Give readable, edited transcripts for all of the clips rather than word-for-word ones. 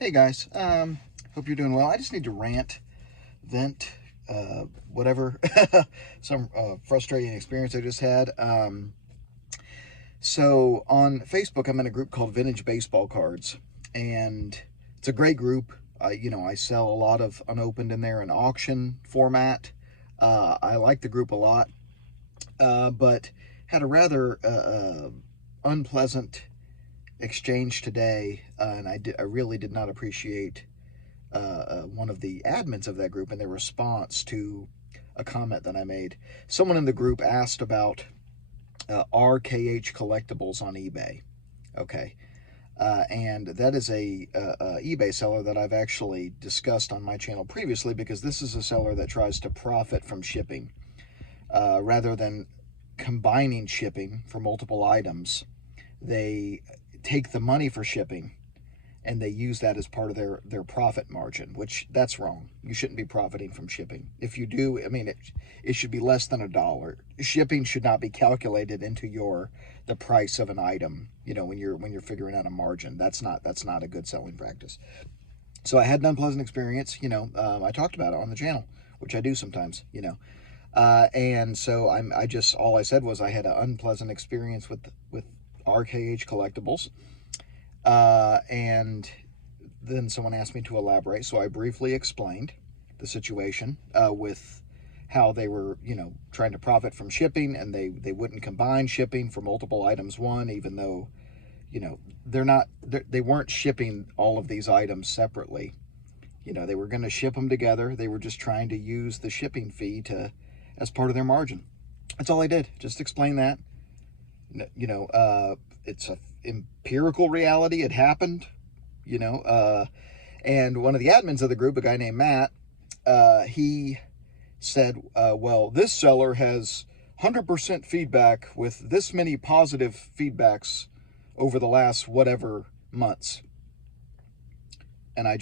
Hey guys, hope you're doing well. I just need to vent, whatever, some frustrating experience I just had. So on Facebook, I'm in a group called Vintage Baseball Cards, and it's a great group. I sell a lot of unopened in there in auction format. I like the group a lot, but had a rather unpleasant exchange today, and I really did not appreciate one of the admins of that group and their response to a comment that I made. Someone in the group asked about RKH Collectibles on eBay. Okay. And that is a eBay seller that I've actually discussed on my channel previously, because this is a seller that tries to profit from shipping rather than combining shipping for multiple items. They take the money for shipping and they use that as part of their profit margin, which that's wrong. You shouldn't be profiting from shipping. If you do, I mean, it should be less than $1. Shipping should not be calculated into the price of an item. When you're figuring out a margin, that's not a good selling practice. So I had an unpleasant experience. I talked about it on the channel, which I do sometimes. And so all I said was I had an unpleasant experience with RKH Collectibles. And then someone asked me to elaborate, so I briefly explained the situation with how they were, trying to profit from shipping, and they wouldn't combine shipping for multiple items even though, they weren't shipping all of these items separately. They were going to ship them together. They were just trying to use the shipping fee as part of their margin. That's all I did. Just explain that. It's a empirical reality. It happened, and one of the admins of the group, a guy named Matt, he said, well, this seller has 100% feedback with this many positive feedbacks over the last whatever months. And I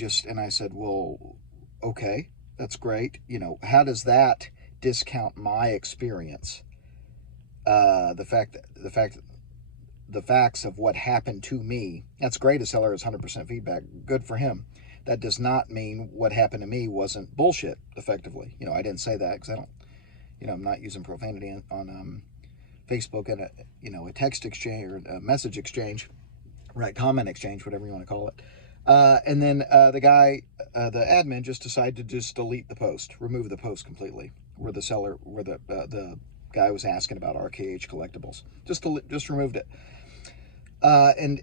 said, well, okay, that's great. How does that discount my experience? The facts of what happened to me. That's great. A seller has 100% feedback. Good for him. That does not mean what happened to me wasn't bullshit, effectively. I didn't say that because I don't, I'm not using profanity on Facebook and a text exchange or a message exchange, right? Comment exchange, whatever you want to call it. And then the admin just decided to just delete the post, remove the post completely, where the guy was asking about RKH Collectibles. Just removed it. And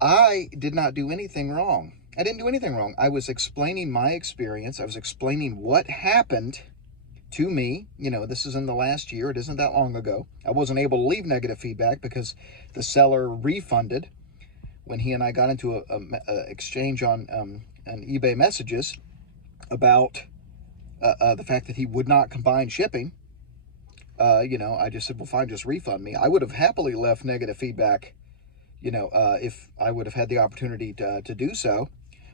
I did not do anything wrong. I didn't do anything wrong. I was explaining my experience. I was explaining what happened to me. This is in the last year. It isn't that long ago. I wasn't able to leave negative feedback because the seller refunded when he and I got into a exchange on eBay messages about the fact that he would not combine shipping. I just said, well, fine, just refund me. I would have happily left negative feedback, if I would have had the opportunity to do so.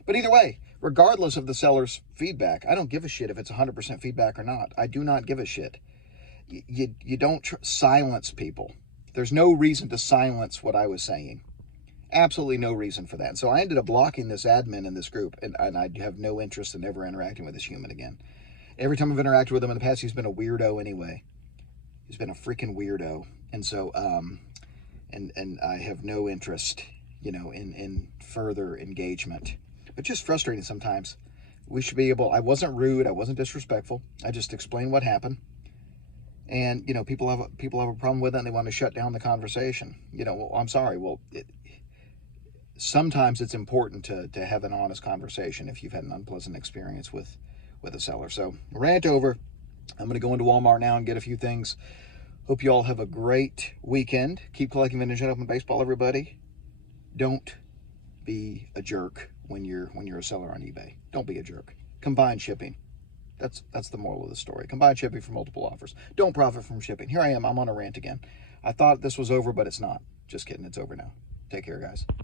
But either way, regardless of the seller's feedback, I don't give a shit if it's 100% feedback or not. I do not give a shit. You don't silence people. There's no reason to silence what I was saying. Absolutely no reason for that. So I ended up blocking this admin in this group, and I have no interest in ever interacting with this human again. Every time I've interacted with him in the past, he's been a weirdo anyway. He's been a freaking weirdo. And so, and I have no interest, in further engagement. But just frustrating sometimes. We should be able, I wasn't rude, I wasn't disrespectful. I just explained what happened. And, people have a problem with it and they want to shut down the conversation. Well, I'm sorry. Well, sometimes it's important to have an honest conversation if you've had an unpleasant experience with a seller. So, rant over. I'm going to go into Walmart now and get a few things. Hope you all have a great weekend. Keep collecting vintage and open baseball, everybody. Don't be a jerk when you're a seller on eBay. Don't be a jerk. Combine shipping. That's the moral of the story. Combine shipping for multiple offers. Don't profit from shipping. Here I am. I'm on a rant again. I thought this was over, but it's not. Just kidding. It's over now. Take care, guys.